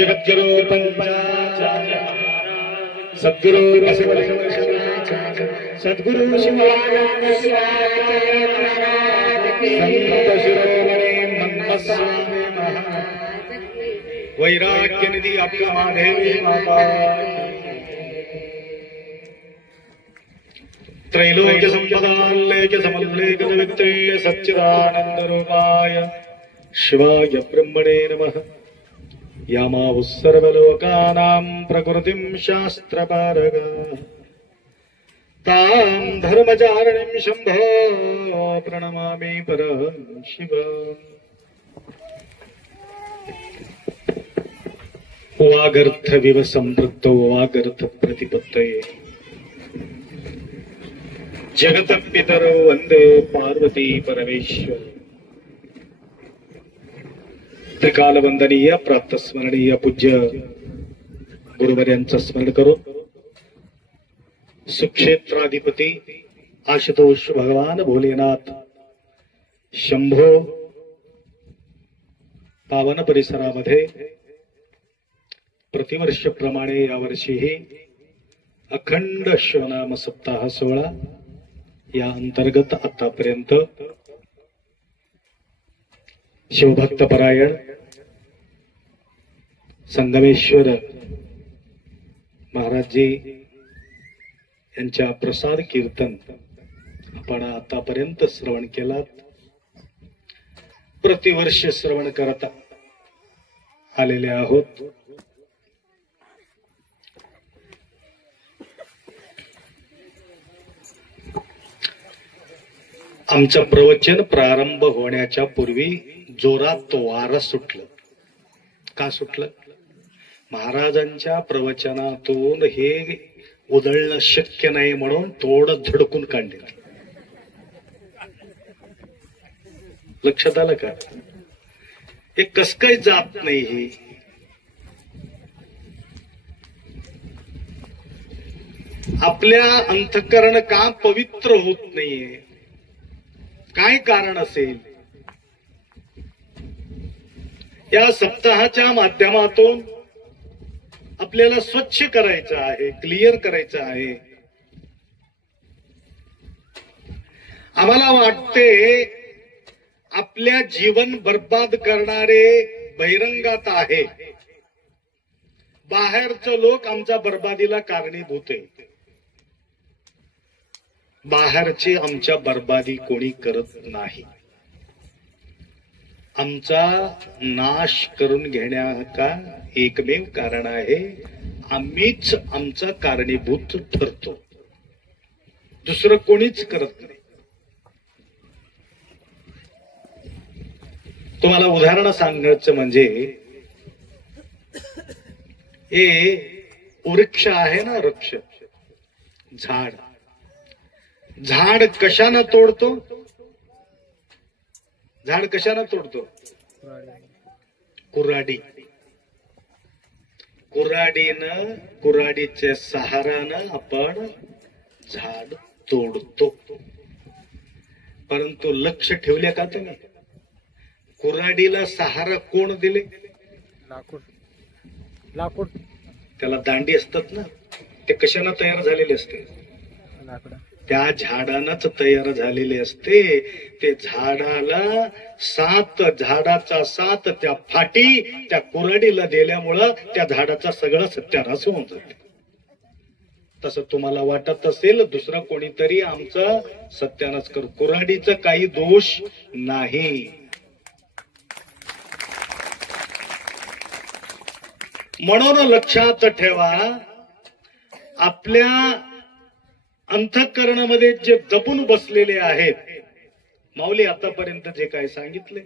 जगद्गुरु सद्गुरु सद्गुरु शिवानंद वैराग्य निधि आपका महादेवी माता त्रैलोक्य संपदाल्लेख्य समल्लेख वित्तय सच्चिदानंद रूपाय शिवाय ब्रह्मणे नमः। यामावुः सर्वलोकानां प्रकृतिं शास्त्रपारगा तां धर्मचारिणीं शम्भो प्रणमामि परं शिवम्। वागर्थविव सम्पृक्तौ वागर्थ प्रतिपत्तये जगतपितरौ वन्दे पार्वती परमेश्वर। त्रिकालवंदनीय प्रातस्मरणीय पूज्य गुरुवर्यांचं स्मरण करून सुक्षेत्राधिपती आशुतोष भगवान भोलेनाथ शंभो पावन परिसरामध्ये प्रतिवर्षप्रमाणे यावर्षीही अखंड शिवनाम सप्ताह सोहळा या अंतर्गत आतापर्यंत शिवभक्तपरायण संगमेश्वर महाराजजी यांच्या प्रसाद कीर्तन आपण आतापर्यंत श्रवण केलात। प्रतिवर्ष श्रवण करत आलेले आहोत। आमचं प्रवचन प्रारंभ होण्याच्या पूर्वी जोरात वारं सुटलं। का सुटलं? महाराजांच्या प्रवचनातून हे उधळणं शक्य नाही म्हणून थोडं झडकून काढलं। लक्षात आलं का? हे कस काय जात नाही? हे आपल्या अंतःकरण का पवित्र होत नाहीये? काय कारण असेल? या सप्ताहाच्या माध्यमातून आपल्याला स्वच्छ करायचं आहे, क्लिअर करायचं आहे। आम्हाला वाटते आपल्या जीवन बर्बाद करणारे बहिरंगात आहे, बाहेरचे लोक आमच्या बर्बादीला कारणीभूत आहे। बाहेरची आमच्या बर्बादी कोणी करत नाही। आमचा नाश करून घेण्याचा एकमेव कारण आहे, आम्हीच आमचा कारणीभूत ठरतो, दुसरं कोणीच करत नाही। तुम्हाला उदाहरण सांगायचं म्हणजे हे वृक्ष आहे ना, वृक्ष झाड, झाड कशानं तोडतो? झाड कशानं तोडतो? कुऱ्हाडी। कुऱ्हाडीनं, कुऱ्हाडीच्या सहारानं आपण झाड तोडतो। परंतु लक्ष ठेवले का तुम्ही? कुऱ्हाडीला सहारा कोण दिले? लाकूड। लाकूड त्याला दांडी असतात ना, ते कशानं तयार झालेले असते? त्या झाडानंच तयार झालेले असते. ते झाडाला झाडाचा साथ त्या फाटी त्या कुऱ्हाडीला दिल्यामुळं त्या झाडाचा सगळं सत्यानाश होऊन जाते. तसं तुम्हाला वाटत असेल दुसरं कोणीतरी आमचं सत्यानाश कर, कुऱ्हाडीचं काही दोष नाही. म्हणून लक्षात ठेवा, आपल्या अंतःकरणामध्ये जे दबून बसलेले आहेत, माऊली आतापर्यंत जे काय सांगितले,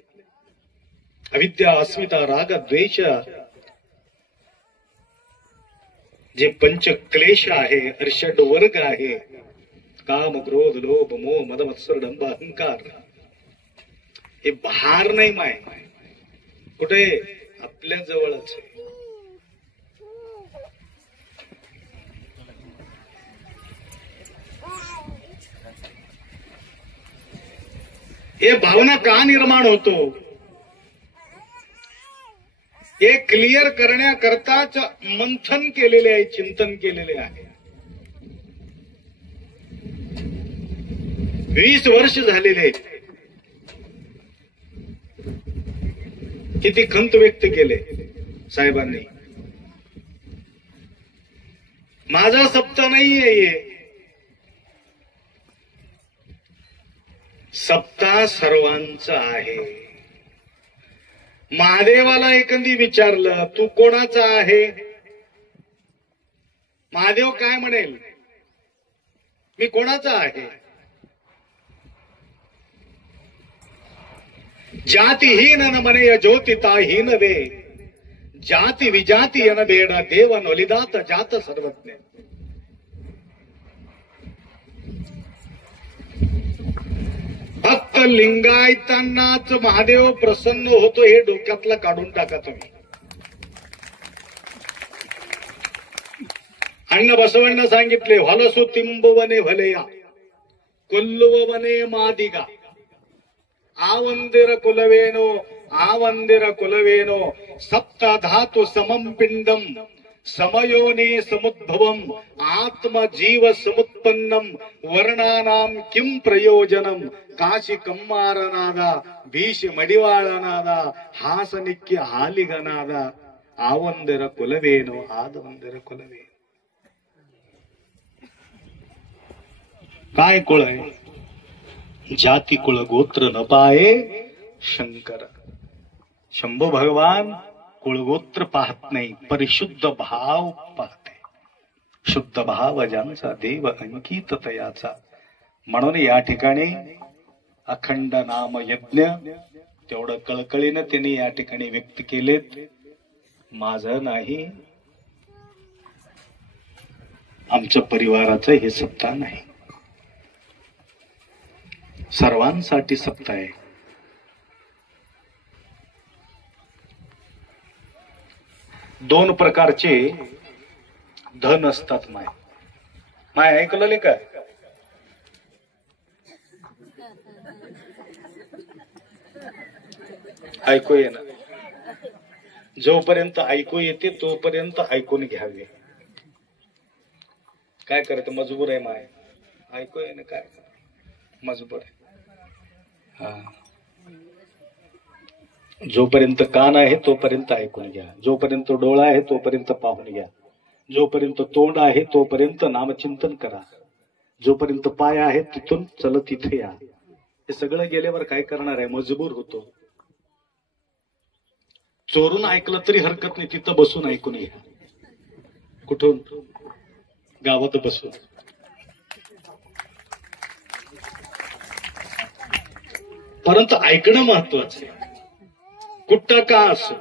अविद्या, अस्मिता, राग, द्वेष, जे पंच क्लेश आहे, अर्षड वर्ग आहे, काम, क्रोध, लोभ, मोह, मद, मत्सर, डंब, अहंकार, हे बाहेर नाही माय, कुठे आपल्या जवळच आहे. हे भावना का निर्माण होतो, हे क्लिअर करण्याकरताच मंथन केलेले आहे, चिंतन केलेले आहे. 20 वर्ष झालेले, किती खंत व्यक्त केले साहेबांनी. माझा सप्ताह नाहीये, सप्ताह सर्वांचा आहे. महादेवाला एखादी विचारलं तू कोणाचा आहे, महादेव काय म्हणेल, मी कोणाचा आहे. जातीहीन न मने ज्योतिताहीन वे, जाती विजाती अन बेडा देव नोलिदात जात सर्वज्ञ. फक्त लिंगायतांनाच महादेव प्रसन्न होतो, हे डोक्यातलं काढून टाका तुम्ही. अण्ण बसवण्ण सांगितले, हलसु तिंबवने भलेया कुल्लुवने मादिगा, आवंदिर कुलवेनो सप्त धातु समम पिंडम समयोने समुद्भवम आत्मजीव समुत्पन्नम वर्णानाम किम प्रयोजनम काशी कम्मारनादा भीष मडिवाळनादा हासनिक्य हालिगनादा आवंदिर कुलवेनो आदवंदिर कुलवेनो. काय कुळ आहे, जाती कुळ गोत्र न पाये शंकर. शंभू भगवान कुळगोत्र पाहत नाही, परिशुद्ध भाव पाहते. शुद्ध भाव ज्यांचा देव अंकित तयाचा. म्हणून या ठिकाणी अखंड नाम यज्ञ तेवढं कळकळीनं त्यांनी या ठिकाणी व्यक्त केलेत. माझं नाही, आमच्या परिवाराचं हे सप्ताह नाही, सर्वांसाठी सप्ताह आहे. दोन प्रकारचे धन असतात माय. माय ऐकलं का? ऐकू ये ना, जोपर्यंत ऐकू येते तोपर्यंत ऐकून घ्यावे. काय करायचं, मजबूर आहे माय, ऐकू ये ना, काय मजबूर आहे. हा, जोपर्यंत कान आहे तोपर्यंत ऐकून घ्या, जोपर्यंत डोळा आहे तोपर्यंत पाहून घ्या, जोपर्यंत तोंड आहे तोपर्यंत नामचिंतन करा, जोपर्यंत पाय आहे तिथून चलत इथे या. हे सगळं गेल्यावर काय करणार आहे, मजबूर होतो. चोरून ऐकलं तरी हरकत नाही, तिथं बसून ऐकून घ्या. कुठून? गावात बसून. परंतु ऐकणं महत्वाचं आहे, कुठं का असो.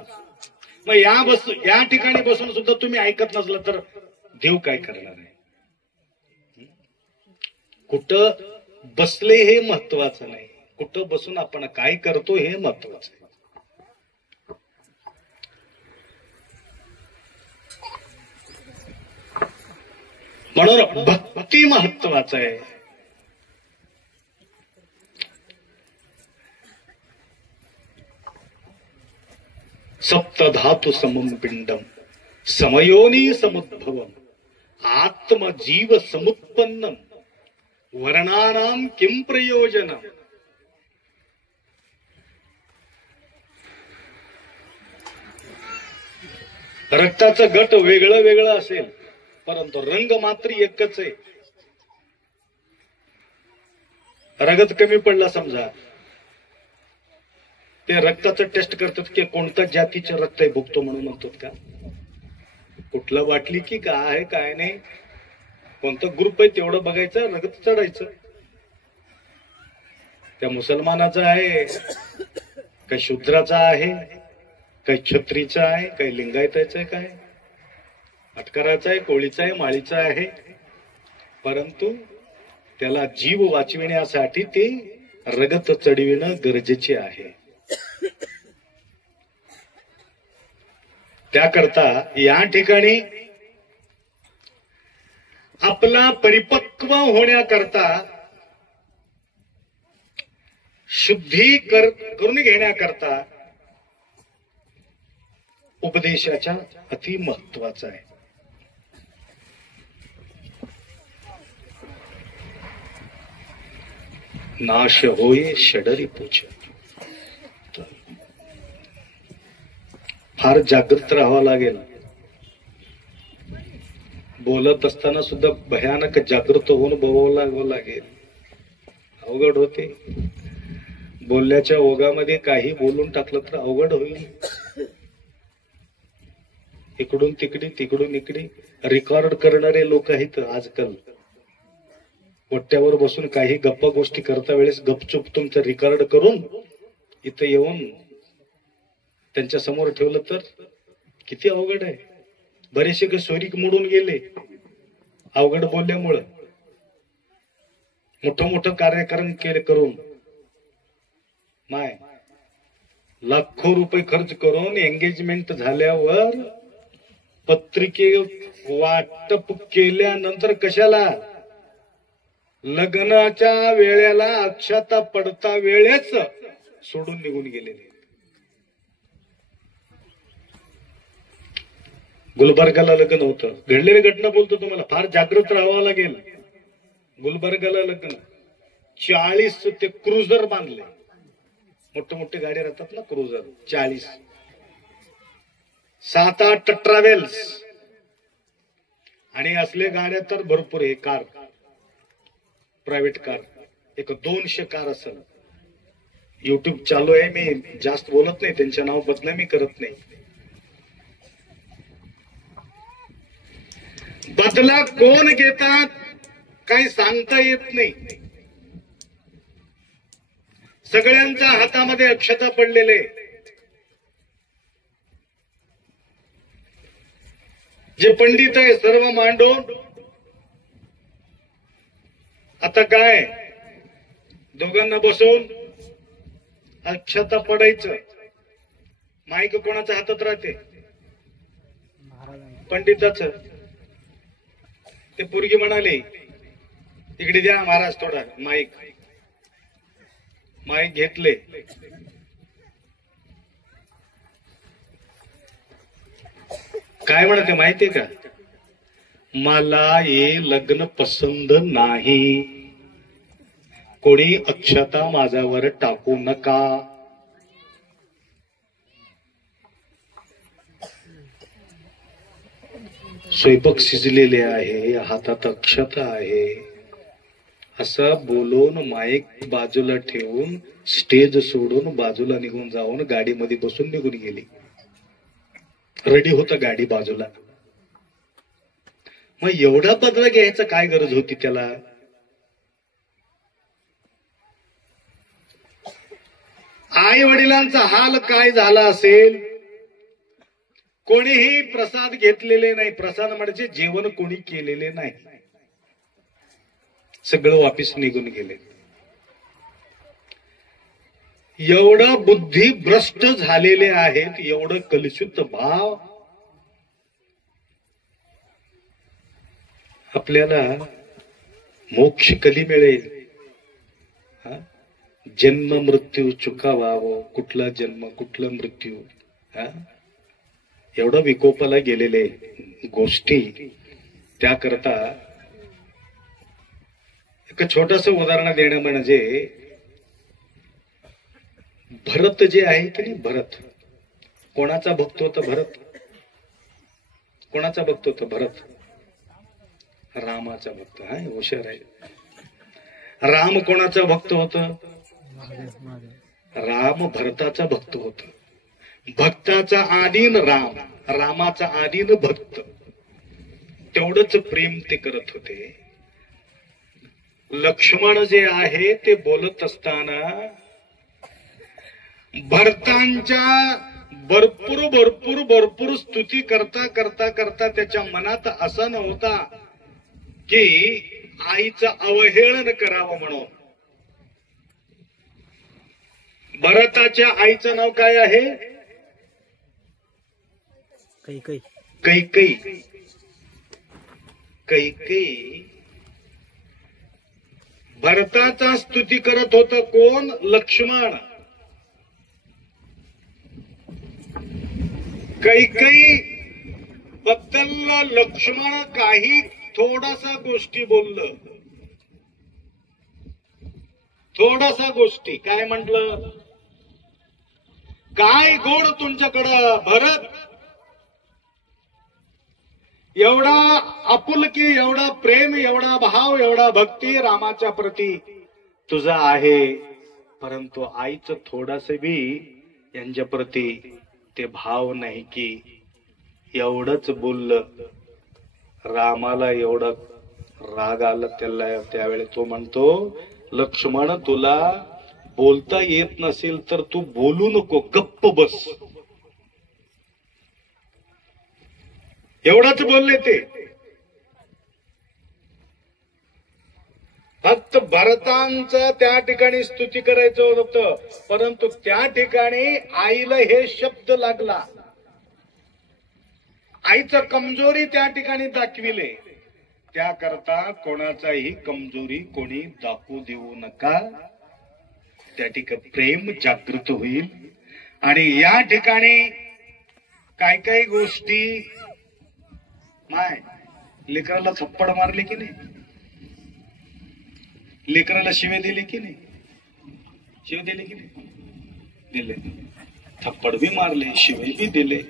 मग या ठिकाणी बसून सुद्धा तुम्ही ऐकत नसलं तर देव काय करणार आहे. कुठं बसले हे महत्वाचं नाही, कुठं बसून आपण काय करतो हे महत्वाचं आहे. म्हणून भक्ती महत्वाचं आहे. सप्तधातु समम पिंडम समयोनी समुद्भवम आत्मजीव समुत्पन्नम वर्णानाम किम प्रयोजन. रक्ताचं गट वेगळं वेगळं असेल परंतु रंग मात्र एकच आहे. रगत कमी पडला समजा, ते रक्ताचं टेस्ट करतात की कोणत्या जातीचं रक्त आहे, बघतो म्हणून म्हणतात का, कुठलं वाटली की काय आहे काय नाही, कोणता ग्रुप आहे तेवढं बघायचं, रगत चढायचं. त्या मुसलमानाचा आहे, काही शूद्राचा आहे, काही छत्रीचा आहे, काही लिंगायताचा आहे, काय अटकराचा आहे, कोळीचा आहे, माळीचा आहे, परंतु त्याला जीव वाचविण्यासाठी ते रगत चढविणं गरजेचे आहे. त्याकरता या ठिकाणी आपला परिपक्व होण्याकरता, शुद्धी करून घेण्याकरता उपदेशाच्या अति महत्वाचा आहे. नाश होय षडरी पूछ. फार जागृत राहावं लागेल. बोलत असताना सुद्धा भयानक जागृत होऊन बोलावं लागेल. अवघड होते. बोलल्याच्या ओघामध्ये काही बोलून टाकलं तर अवघड होईल. इकडून तिकडे तिकडून इकडे रेकॉर्ड करणारे लोक आहेत आजकाल. वट्ट्यावर बसून काही गप्पा गोष्टी करता वेळेस गपचूप तुमचं रेकॉर्ड करून इथं येऊन त्यांच्या समोर ठेवलं तर किती अवघड आहे. बरेचसे सोरीक मोडून गेले अवघड बोलल्यामुळं. मोठं मोठं कार्यक्रम केले करून माय लाखो रुपये खर्च करून एंगेजमेंट झाल्यावर पत्रिके वाटप केल्यानंतर कशाला लग्नाच्या वेळेला अक्षता पडता वेळेच सोडून निघून गेलेले. गुलबर्गाला लग्न होतं. घडलेली घटना बोलतो तुम्हाला. फार जागृत राहावं लागेल. गुलबर्गाला लग्न 40 ते क्रुझर बांधले. मोठे मोठे गाड्या राहतात ना क्रुझर. 40 7-8 ट्रॅव्हल्स आणि असले गाड्या तर भरपूर आहे. कार प्रायव्हेट कार 100-200 कार असेल. युट्यूब चालू आहे. मी जास्त बोलत नाही. त्यांच्या नाव बदनामी करत नाही. बदला कोण घेतात काही सांगता येत नाही. सगळ्यांच्या हातामध्ये अक्षता पडलेले. जे पंडित आहे सर्व मांडून आता काय दोघांना बसवून अक्षता पडायचं. माईक कोणाच्या हातात राहते? पंडिताचं. ते पोरगी म्हणाले इकडे द्या महाराज थोडा माईक. माईक घेतले. काय म्हणते माहितीये का? मला हे लग्न पसंत नाही. कोणी अक्षता माझ्यावर टाकू नका. स्वयंपाक शिजलेले आहे, हातात अक्षता आहे, असं बोलून माईक बाजूला ठेवून स्टेज सोडून बाजूला निघून जाऊन गाडीमध्ये बसून निघून गेली. रेडी होतं गाडी बाजूला. मग एवढा बदला घ्यायचं काय गरज होती त्याला? आई वडिलांचा हाल काय झाला असेल. कोणीही प्रसाद घेतलेले नाही. प्रसाद म्हणजे जेवण कोणी केलेले नाही. सगळं वापिस निघून गेले. एवढं बुद्धी भ्रष्ट झालेले आहेत. एवढं कलुषित भाव. आपल्याला मोक्ष कधी मिळेल? जन्म मृत्यू चुकावावं. कुठला जन्म कुठला मृत्यू. एवढं विकोपाला गेलेले गोष्टी. त्याकरता एक छोटस उदाहरण देणं म्हणजे भरत जे आहे की नाही, भरत कोणाचा भक्त होता? भरत कोणाचा भक्त होता? भरत रामाचा भक्त. हा हुशार आहे. राम कोणाचा भक्त होता? राम भरताचा भक्त होता. भक्ताचा आधीन राम, रामाचा आधीन भक्त. तेवढंच प्रेम ते करत होते. लक्ष्मण जे आहे ते बोलत असताना भरतांच्या भरपूर भरपूर भरपूर स्तुती करता करता करता त्याच्या मनात असं नव्हता की आईचं अवहेळन करावं म्हणून. भरताच्या आईचं नाव काय आहे? कैकई. कैकई. कैकई. भरताचा स्तुती करत होता कोण? लक्ष्मण. कैकई बद्दल लक्ष्मण काही थोडासा गोष्टी बोललं. थोडासा गोष्टी काय म्हटलं? काय गोड तुमच्याकडं भरत, एवढा आपुलकी, एवढा प्रेम, एवढा भाव, एवढा भक्ती रामाच्या प्रती तुझा आहे, परंतु आईचं थोडस बी यांच्या प्रती ते भाव नाही की एवढंच बोललं. रामाला एवढा राग आला त्याला. त्यावेळी तो म्हणतो, लक्ष्मण तुला बोलता येत नसेल तर तू बोलू नको, गप्प बस. एवढंच बोलले ते. फक्त भरतांचं त्या ठिकाणी स्तुती करायचं होतं, परंतु त्या ठिकाणी आईला हे शब्द लागला. आईचं कमजोरी त्या ठिकाणी दाखविले. त्याकरता कोणाचाही कमजोरी कोणी दाखवू देऊ नका. त्या ठिकाणी प्रेम जागृत होईल. आणि या ठिकाणी काय काही गोष्टी माय लेकराला थप्पड मारले की नाही, लेकराला शिवे दिले की नाही, शिवे दिले की नाही, दिले. थप्पड भी मारले, शिवे भी दिले.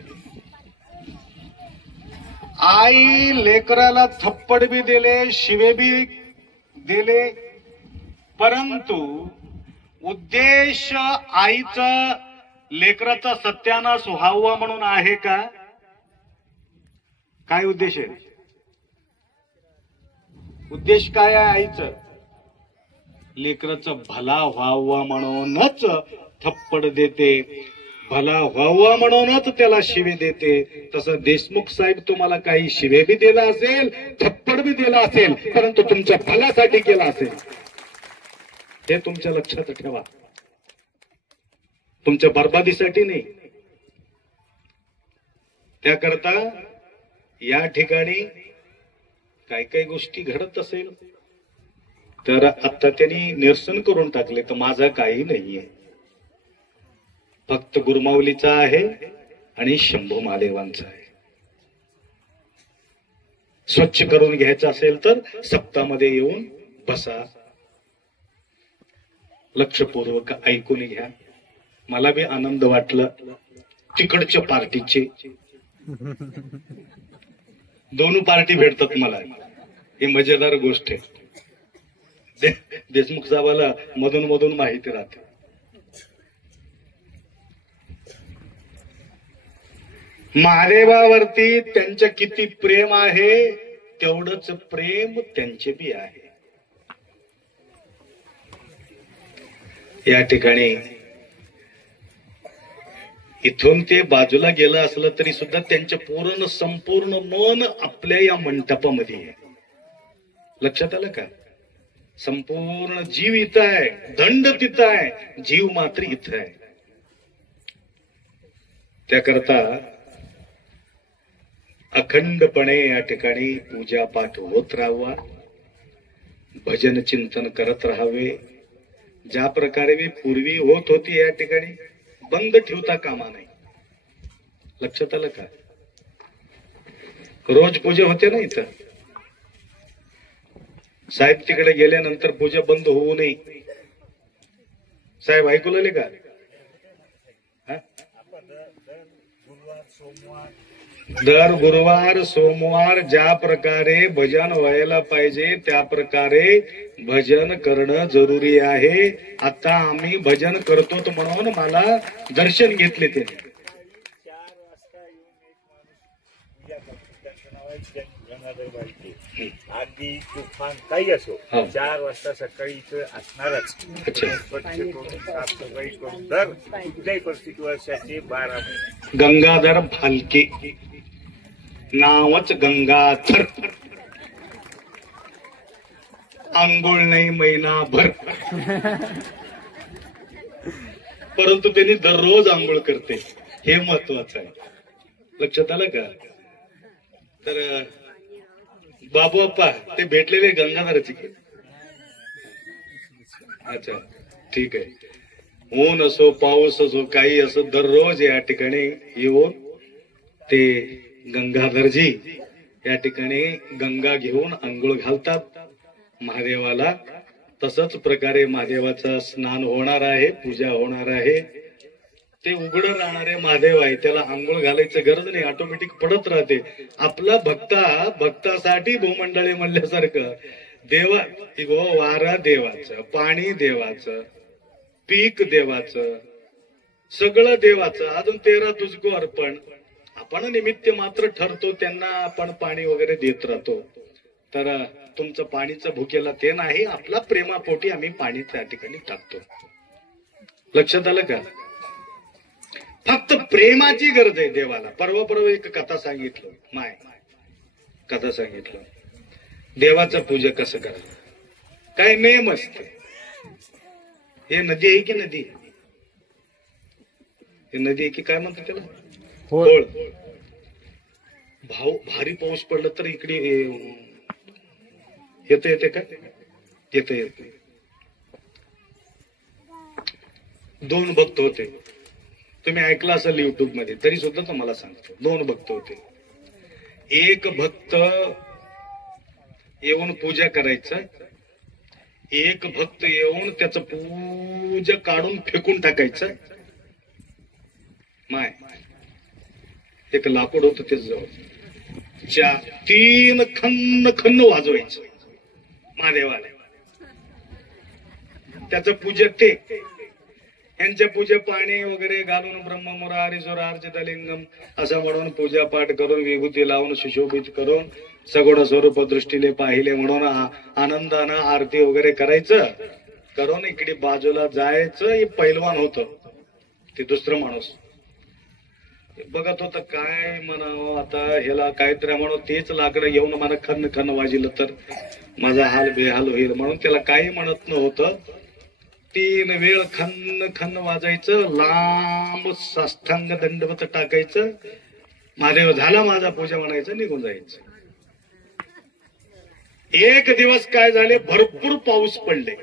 आई लेकराला थप्पड भी दिले, शिवे भी दिले, परंतु उद्देश आईचा लेकराचा सत्यानाश व्हावा म्हणून आहे का? काय उद्देश आहे? उद्देश काय आहे आईचं? लेकराचं भला व्हावा म्हणूनच थप्पड देते, भला व्हावा म्हणूनच त्याला शिवे देते. तसं देशमुख साहेब तुम्हाला काही शिवे बी दिला असेल, थप्पड बी दिला असेल, परंतु तुमच्या भल्यासाठी केला असेल. हे तुमच्या लक्षात ठेवा. तुमच्या बर्बादीसाठी नाही. त्याकरता या ठिकाणी काही काही गोष्टी घडत असेल तर आता त्यांनी निरसन करून टाकले, तर माझा काही नाहीये. फक्त गुरुमाऊलीचा आहे आणि शंभू महादेवांचा आहे. स्वच्छ करून घ्यायचं असेल तर सप्तामध्ये येऊन बसा, लक्षपूर्वक ऐकून घ्या. मला बी आनंद वाटला. तिकडच्या पार्टीचे दोन पार्टी भेटतात मला, ही मजेदार गोष्ट आहे. देशमुख साहेबाला मधून मधून माहिती राहते. महादेवावरती त्यांचं किती प्रेम आहे तेवढंच प्रेम त्यांचे बी आहे. या ठिकाणी इथून ते बाजूला गेलं असलं तरी सुद्धा त्यांचे पूर्ण संपूर्ण मन आपल्या या मंडपामध्ये आहे. लक्षात आलं का? संपूर्ण जीव इथं आहे, दंड तिथं आहे, जीव मात्र इथं आहे. त्याकरता अखंडपणे या ठिकाणी पूजा पाठ होत राहावा, भजन चिंतन करत राहावे. ज्या प्रकारे मी पूर्वी होत होती या ठिकाणी बंद ठेवता कामा नाही. लक्षात आलं का? रोज पूजा होते ना इथं. साहेब तिकडे गेल्यानंतर पूजा बंद होऊ नये. साहेब ऐकू लागले का? दर गुरुवार सोमवार ज्या प्रकारे भजन व्हायला पाहिजे त्या प्रकारे भजन करणं जरुरी आहे. आता आम्ही भजन करतो म्हणून मला दर्शन घेतले ते. आधी तुफान काही असो 4 वाजता सकाळी इथं असणारच. साफसफाई करून दर कुठल्याही 35 वर्षाचे 12 महिने. गंगाधर भालके नावच गंगाधर, आंघोळ नाही महिनाभर, परंतु त्यांनी दररोज आंघोळ करते, हे महत्वाचं आहे. लक्षात आलं का? तर बाबू अप्पा ते भेटलेले गंगाधरची. अच्छा ठीक आहे. ऊन असो पाऊस असो काही असो दररोज या ठिकाणी येऊन ते गंगाधरजी या ठिकाणी गंगा घेऊन आंघोळ घालतात महादेवाला. तसंच प्रकारे महादेवाचं स्नान होणार आहे, पूजा होणार आहे. ते उघडं राहणारे महादेव आहे, त्याला आंघोळ घालायचं गरज नाही, ऑटोमॅटिक पडत राहते. आपला भक्तासाठी भूमंडळी म्हणल्यासारखं देवा वारा देवाचं, पाणी देवाचं, पीक देवाचं, सगळं देवाचं. अजून 13 तुझको अर्पण. आपण निमित्त मात्र ठरतो, त्यांना आपण पाणी वगैरे देत राहतो. तर तुमचं पाणीचं भुकेला ते नाही, आपला प्रेमापोटी आम्ही पाणी त्या ठिकाणी टाकतो. लक्षात आलं का? फक्त प्रेमाची गरज आहे देवाला. परवा एक कथा सांगितलं, कथा सांगितलं देवाचं पूजा कसं करायचं, काय नेम असते. हे नदी आहे की नदी, हे नदी आहे की काय म्हणतात त्याला, होळ. भारी पाऊस पडला तर इकडे येते का? येते. 2 भक्त होते, तुम्ही ऐकलं असेल युट्यूब मध्ये, तरी सुद्धा तुम्हाला सांगतो. 2 भक्त होते. एक भक्त येऊन पूजा करायचं, एक भक्त येऊन त्याचं पूजा काढून फेकून टाकायचं. एक लाकूड होतं त्याच जवळ, 3 खन्न वाजवायचं महादेवाला. त्याचं पूजा ते, यांच्या पूजा पाणी वगैरे घालून ब्रह्म मुरारी जोरार्जितलिंगम असं म्हणून पूजा पाठ करून विभूती लावून सुशोभित करून सगुण स्वरूप दृष्टीने पाहिले म्हणून आनंदानं आरती वगैरे करायचं. करून इकडे बाजूला जायचं. हे पैलवान होतं, ते दुसरं माणूस बघत होतं काय म्हणावं आता ह्याला काहीतरी म्हणून, तेच लाकडं घेऊन मला खन्न वाजिलं तर माझा हाल बेहाल होईल म्हणून त्याला काही म्हणत नव्हतं. 3 वेळ खन्न वाजायचं, लांब साष्टांग दंडवत टाकायचं, महादेव झाला माझा पूजा म्हणायचं, निघून जायचं. एक दिवस काय झाले, भरपूर पाऊस पडले.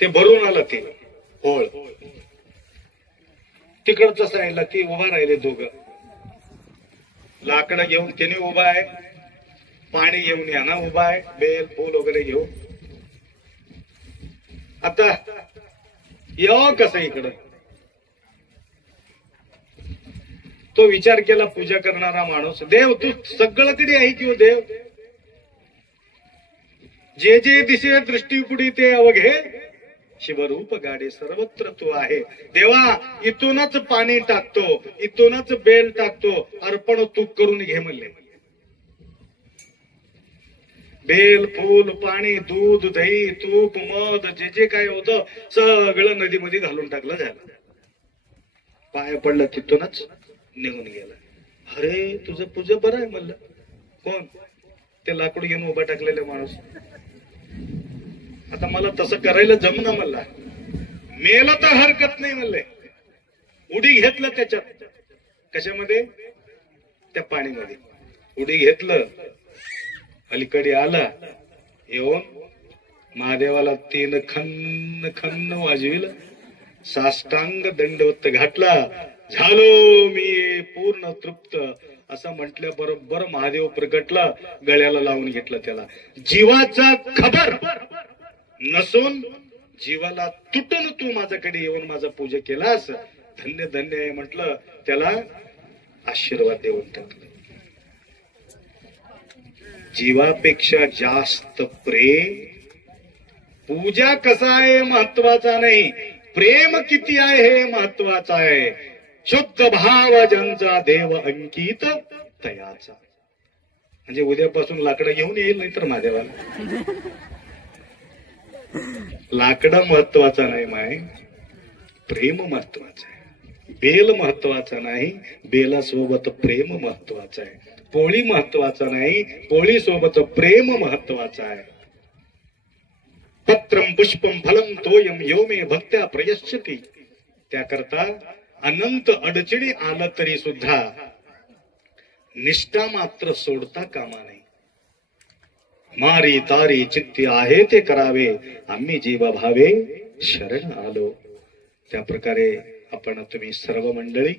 ते भरून आलं ते होळ. तिकडच्या साईडला ती उभा राहिले, 2 लाकडं घेऊन त्याने उभा आहे, पाणी घेऊन याना उभा आहे, बेल फूल वगैरे घेऊन. आता यावं कसं इकडं, तो विचार केला पूजा करणारा माणूस, देव तू सगळं कधी आहे किंवा देव, जे दिसे दृष्टीपुढी ते अवघे, शिवरूप गाडे सर्वत्र तू आहे. देवा इथूनच पाणी टाकतो, इथूनच बेल टाकतो, अर्पण तू करून घे म्हणले. बेल फूल पाणी दूध दही तूप मध जे काय होतं सगळं नदीमध्ये घालून टाकलं. झालं, पाय पडलं, तिथूनच निघून गेला. अरे तुझं पूजा बरं आहे म्हणलं. कोण? ते लाकूड घेऊन उभा टाकलेला माणूस. आता मला तसं करायला जमना म्हणला, मेला तर हरकत नाही म्हणले. उडी घेतलं त्याच्यात, कशामध्ये, त्या पाणीमध्ये उडी घेतलं, अलीकडे आला, येऊन महादेवाला 3 खन्न वाजविल, साष्टांग दंडवत घातला. झालो मी पूर्ण तृप्त, असं म्हटल्या बरोबर महादेव प्रगटला, गळ्याला लावून घेतलं त्याला. जीवाचा खबर नसून जीवाला तुटून तू माझ्याकडे येऊन माझा पूजा केलास, धन्य धन्य आहे म्हटलं, त्याला आशीर्वाद देऊन टाकलं. जीवापेक्षा जास्त प्रेम. पूजा कसा आहे महत्वाचा नाही, प्रेम किती आहे हे महत्वाचा आहे. शुद्ध भाव ज्यांचा देव अंकित तयाचा. म्हणजे उद्यापासून लाकडं घेऊन येईल, नाही तर महादेवाला. लाकडं महत्वाचा नाही माय, प्रेम महत्वाचं आहे. बेल महत्वाचा नाही, बेलासोबत प्रेम महत्वाचं आहे. पोळी महत्वाचा नाही, पोळी सोबत प्रेम महत्वाचा आहे. पत्रम पुष्पम फलम तोयम यो मे भक्त्या प्रयश्यती. त्याकरता अनंत अडचणी आलं तरी सुद्धा निष्ठा मात्र सोडता कामा नाही. मारी तारी चित्ती आहे ते करावे, आम्ही जीवा भावे शरण आलो. त्या प्रकारे आपण तुम्ही सर्व मंडळी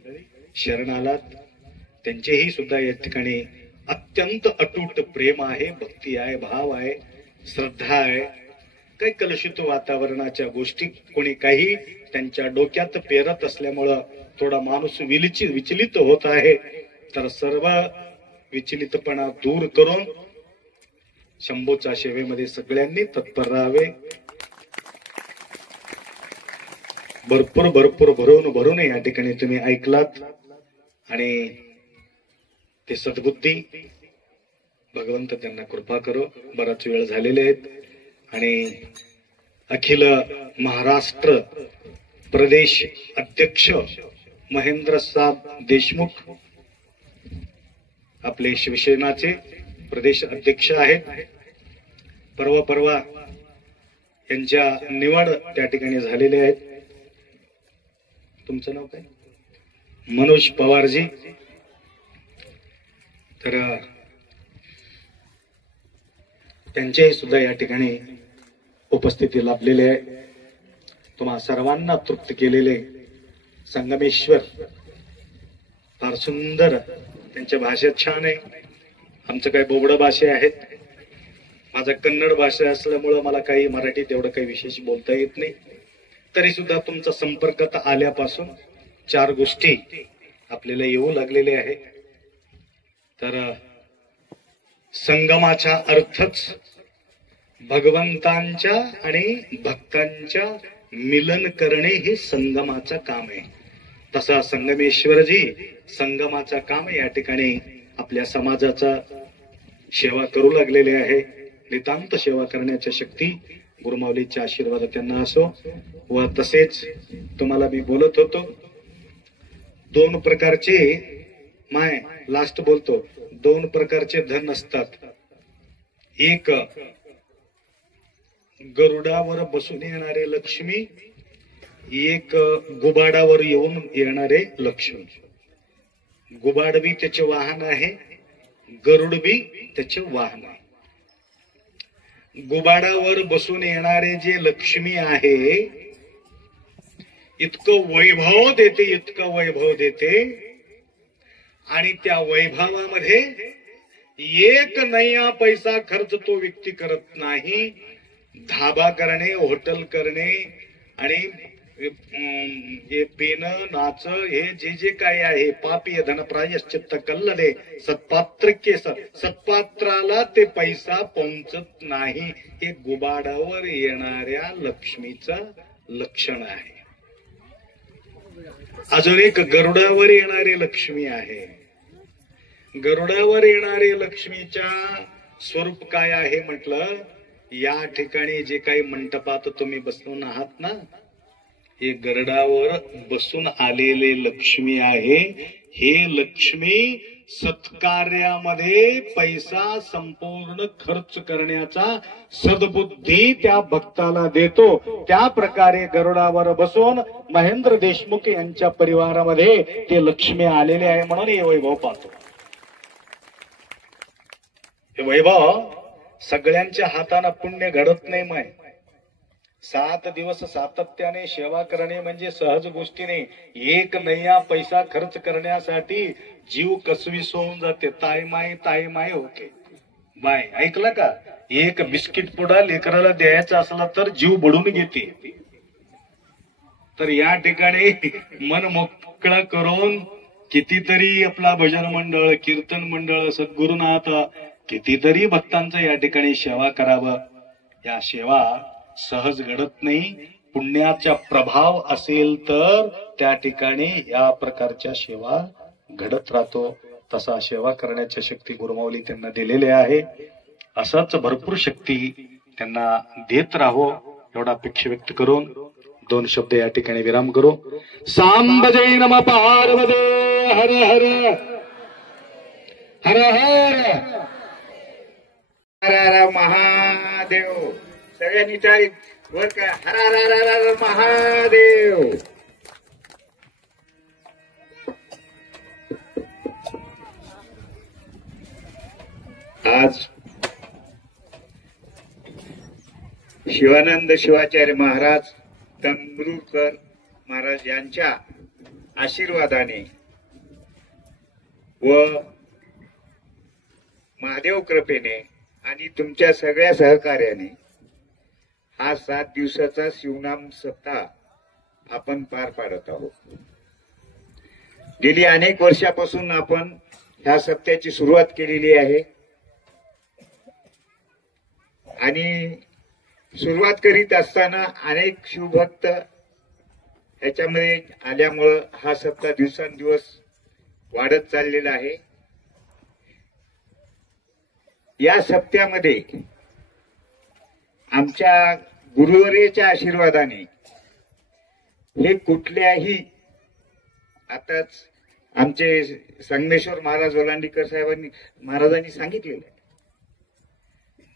शरण आलात. त्यांचेही सुद्धा या ठिकाणी अत्यंत अतूट प्रेम आहे, भक्ती आहे, भाव आहे, श्रद्धा आहे. काही कलुषित वातावरणाच्या गोष्टी कोणी काही त्यांच्या डोक्यात पेरत असल्यामुळं थोडा माणूस विचलित होत आहे. तर सर्व विचलितपणा दूर करून शंभूच्या सेवेमध्ये सगळ्यांनी तत्पर राहावे. भरपूर भरपूर भरून या ठिकाणी तुम्ही ऐकलात आणि ते सद्बुद्धी भगवंत त्यांना कृपा करो. बराच वेळ झालेले आहेत आणि अखिल महाराष्ट्र प्रदेश अध्यक्ष महेंद्र साहेब देशमुख आपले शिवसेनाचे प्रदेश अध्यक्ष आहेत. परवा यांच्या निवड त्या ठिकाणी झालेले आहेत. तुमचं नाव काय? मनोज पवारजी. तर त्यांच्याही सुद्धा या ठिकाणी उपस्थिती लाभलेली आहे. तुम्हा सर्वांना तृप्त केलेले संगमेश्वर फार सुंदर, त्यांच्या भाषेत छान आहे. आमचं काही बोबड भाषा आहेत. माझा कन्नड भाषा असल्यामुळं मला काही मराठीत एवढं काही विशेष बोलता येत नाही. तरी सुद्धा तुमचा संपर्कात आल्यापासून 4 गोष्टी आपल्याला येऊ लागलेल्या आहेत. तर संगमाचा अर्थच भगवंतांच्या आणि भक्तांच्या मिलन करणे हे संगमाचं काम आहे. तसा संगमेश्वरजी संगमाचं काम या ठिकाणी आपल्या समाजाचा सेवा करू लागलेले आहे. नितांत सेवा करण्याच्या शक्ती गुरुमाऊलीच्या आशीर्वाद त्यांना असो. व तसेच तुम्हाला मी बोलत होतो 2 प्रकारचे माय लास्ट बोलतो 2 प्रकारचे धन असतात. एक गरुडावर बसून येणारे लक्ष्मी, एक गुबाडावर येऊन येणारे लक्ष्मी. गुबाड बी त्याचे वाहन आहे, गरुड बी त्याचे वाहन आहे. गुबाडावर बसून येणारे जे लक्ष्मी आहे इतकं वैभव देते, इतकं वैभव देते आणि त्या वैभवामध्ये 1 नया पैसा खर्च तो व्यक्ती करत नाही. धाबा करणे, हॉटेल करणे आणि हे पेनं नाच हे जे काय आहे पापी धन प्रायश्चित्त कल्लले सत्पात्र केस, सत्पात्राला ते पैसा पोहोचत नाही. हे गुबाडावर येणाऱ्या लक्ष्मीचं लक्षण आहे. अजून एक गरुडावर येणारी लक्ष्मी आहे. गरुडावर येणारे लक्ष्मीच्या स्वरूप काय आहे म्हटलं, या ठिकाणी जे काही मंडपात तुम्ही बसून आहात ना, हे गरुडावर बसून आलेले लक्ष्मी आहे. हे लक्ष्मी सत्कार्यामध्ये पैसा संपूर्ण खर्च करण्याचा सद्बुद्धी त्या भक्ताला देतो. त्या प्रकारे गरुडावर बसून महेंद्र देशमुख यांच्या परिवारामध्ये ते लक्ष्मी आलेले आहे. म्हणून हे वैभव पाहतो. हे वैभव सगळ्यांच्या हाताने पुण्य घडत नाही. माय 7 दिवस सातत्याने सेवा करणे म्हणजे सहज गोष्टी नाही. एक नया पैसा खर्च करण्यासाठी जीव कसवीस होऊन जाते. ताई माय होते. बाय ऐकलं का? एक बिस्किट पुडा लेकराला द्यायचा असला तर जीव बडून घेते. तर या ठिकाणी मन मोकळं करून कितीतरी आपला भजन मंडळ, कीर्तन मंडळ, सद्गुरुनाथ कितीतरी भक्तांचं या ठिकाणी सेवा करावं. या सेवा सहज घडत नाही. पुण्याचा प्रभाव असेल तर त्या ठिकाणी या प्रकारच्या सेवा घडत राहतो. तसा सेवा करण्याच्या शक्ती गुरुमाऊली त्यांना दिलेल्या आहे. असंच भरपूर शक्ती त्यांना देत राहो एवढा अपेक्षा व्यक्त करून 2 शब्द या ठिकाणी विराम करू. सांब जय नम पार्वते हर हर हर हर हर हर महादेव. सगळ्यांनी टाळी वर का. हर हर हर हर महादेव. आज शिवानंद शिवाचार्य महाराज तंबरुकर महाराज यांच्या आशीर्वादाने व महादेव कृपेने आणि तुमच्या सगळ्या सहकार्याने हा 7 दिवसाचा शिवनाम सप्ताह आपण पार पाडत आहोत. गेली अनेक वर्षापासून आपण ह्या सप्त्याची सुरुवात केलेली आहे आणि सुरुवात करीत असताना अनेक शिवभक्त ह्याच्यामध्ये आल्यामुळं हा सप्ताह दिवसांदिवस वाढत चाललेला आहे. या सप्त्यामध्ये आमच्या गुरुवर्याच्या आशीर्वादाने हे कुठल्याही आताच आमचे संगमेश्वर महाराज ओलांडीकर महाराजांनी सांगितलेलं आहे,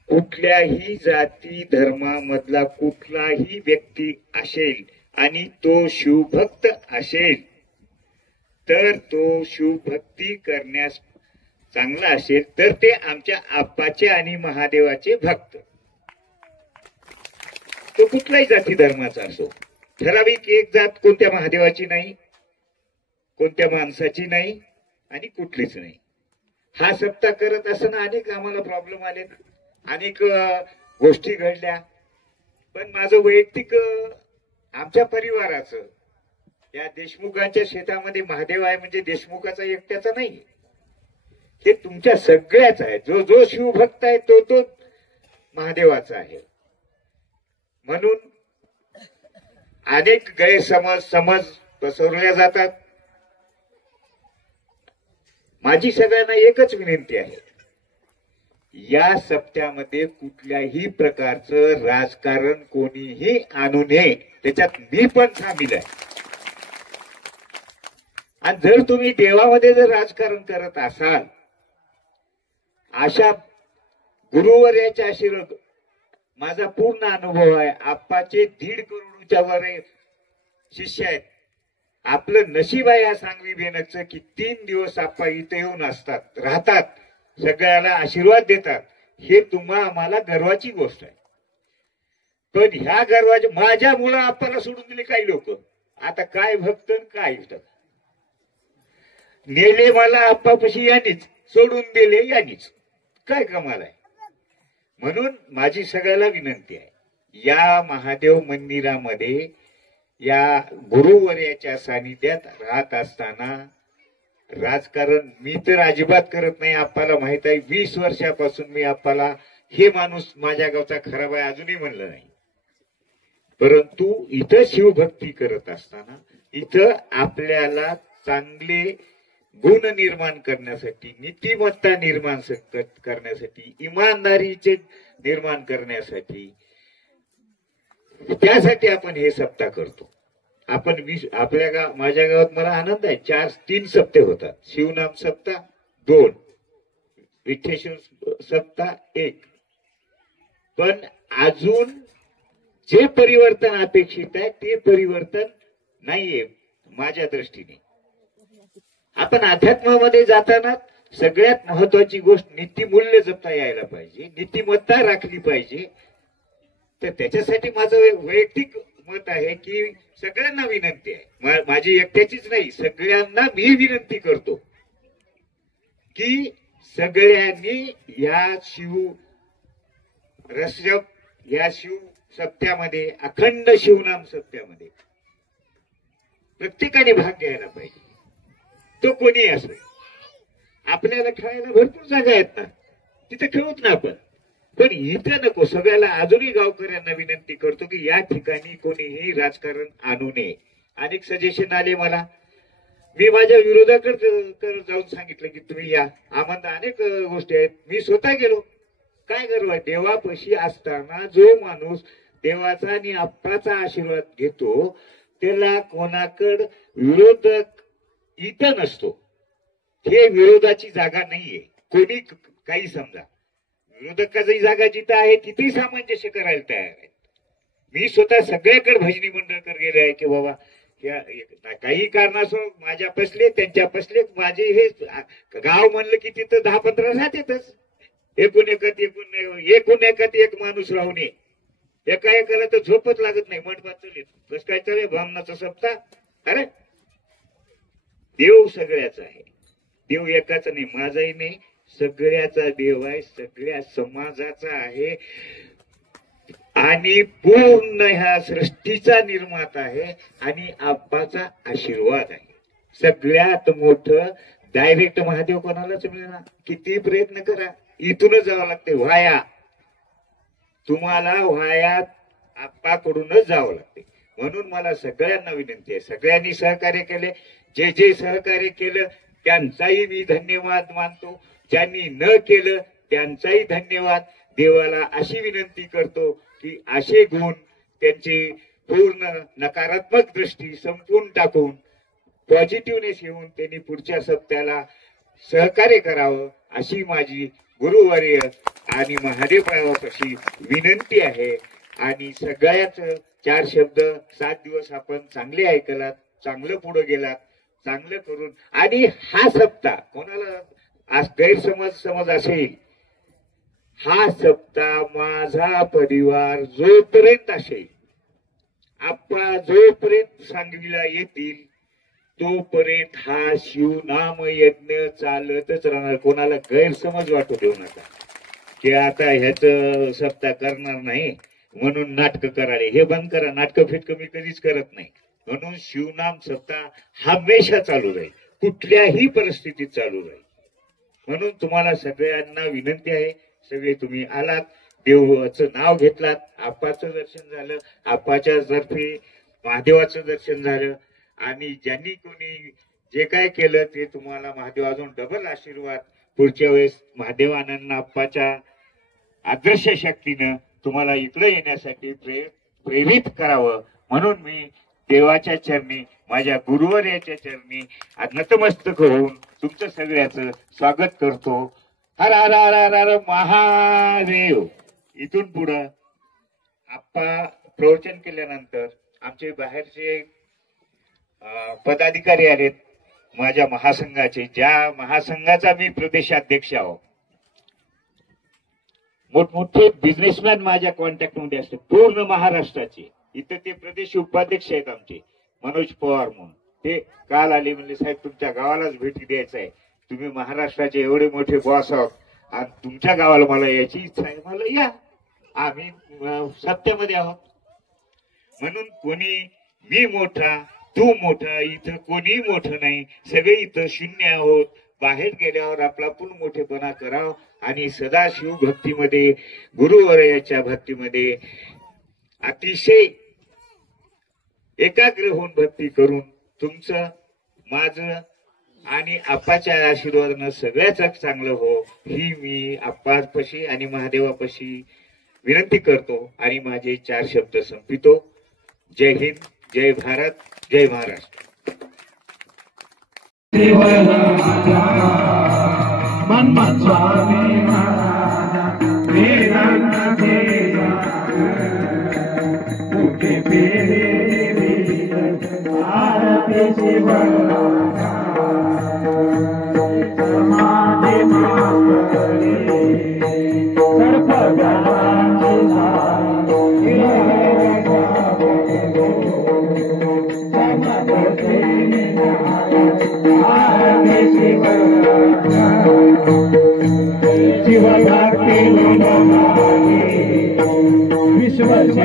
कुठल्याही जाती धर्मामधला कुठलाही व्यक्ती असेल आणि तो शिवभक्त असेल तर तो शिवभक्ती करण्यास चांगला असेल तर ते आमच्या आप्पाचे आणि महादेवाचे भक्त. तो कुठलाही जाती धर्माचा असो. ठराविक एक जात कोणत्या महादेवाची नाही, कोणत्या माणसाची नाही आणि कुठलीच नाही. हा सप्ताह करत असताना अनेक आम्हाला प्रॉब्लेम आले, अनेक गोष्टी घडल्या. पण माझं वैयक्तिक आमच्या परिवाराचं या देशमुखांच्या शेतामध्ये महादेव आहे म्हणजे देशमुखाचा एकट्याचा नाही, हे तुमच्या सगळ्याच आहे. जो जो शिवभक्त आहे तो तो महादेवाचा आहे. म्हणून अनेक गैरसमज पसरवल्या जातात. माझी सगळ्यांना एकच विनंती आहे, या सप्त्यामध्ये कुठल्याही प्रकारचं राजकारण कोणीही आणू नये. त्याच्यात मी पण सामील आहे. आणि जर तुम्ही देवामध्ये जर राजकारण करत असाल, अशा गुरुवर्याच्या आशीर्वाद माझा पूर्ण अनुभव आहे. आप्पाचे 1.5 करोडच्या वर शिष्य आहेत. आपलं नशीब आहे या सांगवी बेनकचं की 3 दिवस आप्पा इथे येऊन असतात, राहतात, सगळ्याला आशीर्वाद देतात. हे आम्हाला गर्वाची गोष्ट आहे. पण ह्या गर्वाच्या माझ्यामुळं आप्पाला सोडून दिले काही लोक. आता काय भक्त काय नेले मला आप्पापाशी यांनीच, सोडून दिले यांनीच, काय कमाल आहे. म्हणून माझी सगळ्याला विनंती आहे, या महादेव मंदिरामध्ये या गुरुवर्याच्या सानिध्यात राहत असताना राजकारण मी तर अजिबात करत नाही. आप्पाला माहित आहे, 20 वर्षापासून मी आप्पाला हे माणूस माझ्या गावचा खराब आहे अजूनही म्हणलं नाही. परंतु इथं शिवभक्ती करत असताना इथं आपल्याला चांगले गुण निर्माण करण्यासाठी, नीतिमत्ता निर्माण करण्यासाठी, इमानदारीचे निर्माण करण्यासाठी, त्यासाठी आपण हे सप्ताह करतो. आपण आपल्या माझ्या गावात मला आनंद आहे, 3 सप्ते होतात. शिवनाम सप्ताह 2, विठ्ठेश्वर सप्ताह 1. पण अजून जे परिवर्तन अपेक्षित आहे ते परिवर्तन नाहीये माझ्या दृष्टीने. आपण अध्यात्मामध्ये जाताना सगळ्यात महत्वाची गोष्ट नीतिमूल्य जपता यायला पाहिजे, नीतिमत्ता राखली पाहिजे. तर त्याच्यासाठी माझं वैयक्तिक मत आहे की सगळ्यांना विनंती आहे, माझी एकट्याचीच नाही, सगळ्यांना मी विनंती करतो की सगळ्यांनी या शिव सप्त्यामध्ये, अखंड शिवनाम सप्त्यामध्ये प्रत्येकाने भाग घ्यायला पाहिजे. तो कोणी असेल. आपल्याला खेळायला भरपूर जागा आहेत ना, तिथे खेळूत ना आपण, पण इथं नको. सगळ्याला अजूनही गावकऱ्यांना विनंती करतो की या ठिकाणी कोणीही राजकारण आणू नये. अनेक सजेशन आले मला, मी माझ्या विरोधाकडे जाऊन सांगितलं की तुम्ही या, आम्हाला अनेक गोष्टी आहेत. मी स्वतः गेलो. काय गर्व आहे, देवापाशी असताना जो माणूस देवाचा आणि आप्पाचा आशीर्वाद घेतो त्याला कोणाकड विरोधक इथं नसतो. हे विरोधाची जागा नाहीये. कोणी काही समजा, विरोधकाची जागा जिथं आहे तिथेही सामंजस्य करायला तयार आहे. मी स्वतः सगळ्याकडे भजनी मंडळकर गेले आहे की बाबा काही कारणास्तव माझ्या पसले त्यांच्या पसले, माझे हे गाव म्हणलं की तिथं 10-15 राहतेच. एकूण एकात एक माणूस राहू नये. एका एकाला तर झोपच लागत नाही. मंडपात चले कस काय चालेल ब्राह्मणाचा सप्ताह. अरे देव सगळ्याचा आहे, देव एकाचा नाही, माझाही नाही, सगळ्याचा देव आहे, सगळ्या समाजाचा आहे आणि पूर्ण ह्या सृष्टीचा निर्माता आहे आणि आप्पाचा आशीर्वाद आहे. सगळ्यात मोठं डायरेक्ट महादेव कोणालाच मिळणार. किती प्रयत्न करा, इथूनच जावं लागते व्हाया. तुम्हाला व्हाया आप्पाकडूनच जावं लागते. म्हणून मला सगळ्यांना विनंती आहे, सगळ्यांनी सहकार्य केले. जे जे सहकार्य केलं त्यांचाही मी धन्यवाद मानतो, ज्यांनी न केलं त्यांचाही धन्यवाद. देवाला अशी विनंती करतो की असे गुण त्यांची पूर्ण नकारात्मक दृष्टी संपून टाकून पॉझिटिव्हनेस येऊन त्यांनी पुढच्या सप्त्याला सहकार्य करावं अशी माझी गुरुवर्य आणि महादेवरावापाशी विनंती आहे. आणि सगळ्याच 4 शब्द 7 दिवस आपण चांगले ऐकलात, चांगलं पुढे गेलात, चांगलं करून. आणि हा सप्ताह कोणाला आज गैरसमज असेल, हा सप्ताह माझा परिवार जोपर्यंत असेल, आप्पा जोपर्यंत सांगलीला येतील तोपर्यंत हा शिवनाम यज्ञ चालतच राहणार. कोणाला गैरसमज वाटू देऊ नका की आता ह्याच सप्ताह करणार नाही म्हणून नाटक कराले. हे बंद करा. नाटक फिटक मी कधीच करत नाही. म्हणून शिवनाम सप्ताह हमेशा चालू राहील, कुठल्याही परिस्थितीत चालू राहील. म्हणून तुम्हाला सगळ्यांना विनंती आहे, सगळे तुम्ही आलात, देवाचं नाव घेतलात, आप्पाचं दर्शन झालं, आप्पाच्या तर्फे महादेवाचं दर्शन झालं. आणि ज्यांनी कोणी जे काय केलं ते तुम्हाला महादेव अजून डबल आशीर्वाद पुढच्या वेळेस महादेवानंद आप्पाच्या अदृश्य शक्तीनं तुम्हाला इकडे येण्यासाठी प्रेरित करावं. म्हणून मी देवाच्या चरणी, माझ्या गुरुवर्याच्या चरणी नतमस्तक होऊन तुमचं सगळ्याचं स्वागत करतो. हर हर हर हर हर महादेव. इथून पुढं आप्पा प्रवचन केल्यानंतर आमचे बाहेरचे पदाधिकारी आलेत माझ्या महासंघाचे, ज्या महासंघाचा मी प्रदेशाध्यक्ष आहो. मोठमोठे बिझनेसमॅन माझ्या कॉन्टॅक्टमध्ये असते पूर्ण महाराष्ट्राचे. इथं ते प्रदेश उपाध्यक्ष आहेत आमचे मनोज पवार म्हणून. ते काल आले, म्हणले साहेब तुमच्या गावालाच भेट द्यायचं आहे, तुम्ही महाराष्ट्राचे एवढे मोठे बॉस आहोत आणि तुमच्या गावाला मला यायची इच्छा आहे. मला या, आम्ही सत्तेमध्ये आहोत. म्हणून कोणी मी मोठा तू मोठा, इथं कोणी मोठं नाही, सगळे इथं शून्य आहोत. बाहेर गेल्यावर आपला पण मोठेपणा करावं आणि सदाशिव भक्तीमध्ये, गुरुवर्याच्या भक्तीमध्ये अतिशय एकाग्र होऊन भक्ती करून तुमचं, माझं आणि आप्पाच्या आशीर्वादानं सगळ्याच चांगलं हो ही मी आप्पापाशी आणि महादेवापाशी विनंती करतो आणि माझे 4 शब्द संपितो. जय हिंद, जय भारत, जय महाराष्ट्र. सर्व मंडळी